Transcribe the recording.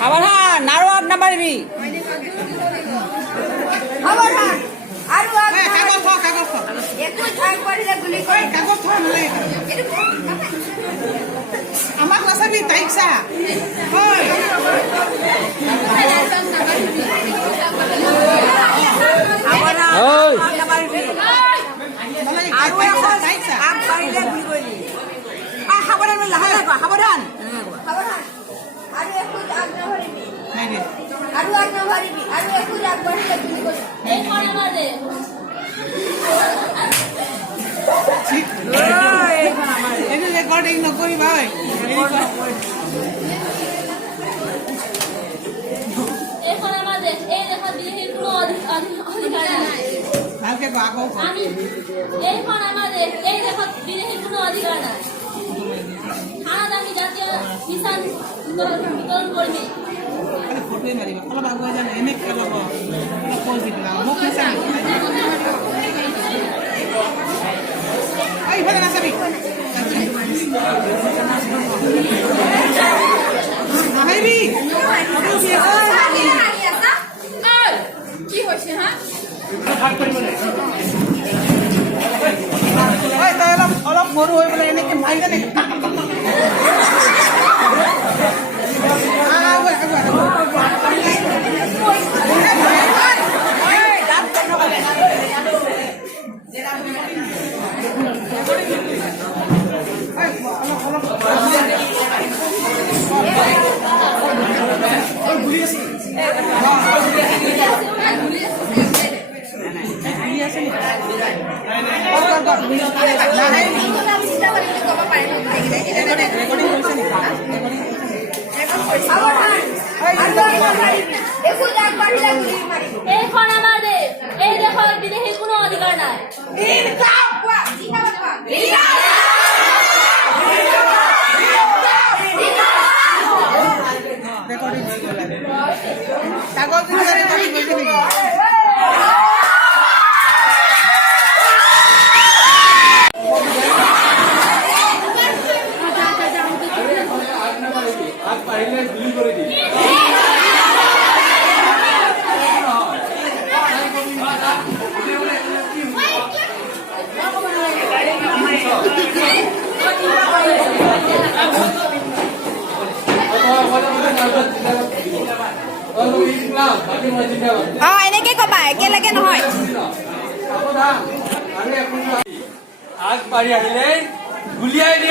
সাৱধান আৰু আগ নাবাঢ়িবি। আমাক নাচাবি তাইক চা সাৱধান রেকর্ডিং নকরি ভাই এখন আমাদের এই লেখা বিদেহীর কোনো অধিকার নাই। কালকে আগো এখন আমাদের এই লেখা বিদেহীর কোনো অধিকার নাই। হানাদামি জাতীয় মিশন বিতরণ করবে। ফটোই মারিব অলপ আগুৱাই যাম এনে খেলাব কৈ দিলা মোক নাচাবি ইফালে নাচাবি নাহিবি কি হৈছে হা তই অলপ সৰু হৈ পেলাই এনেকে মাৰিলে নেকি এখন আমাদেৰ এই দেশেৰ বিদেশে কোনো অধিকাৰ নাই। এনেকে কবা একেলগে নহয় আগবাঢ়ি আহিলে গুলিয়াই দিয়ে।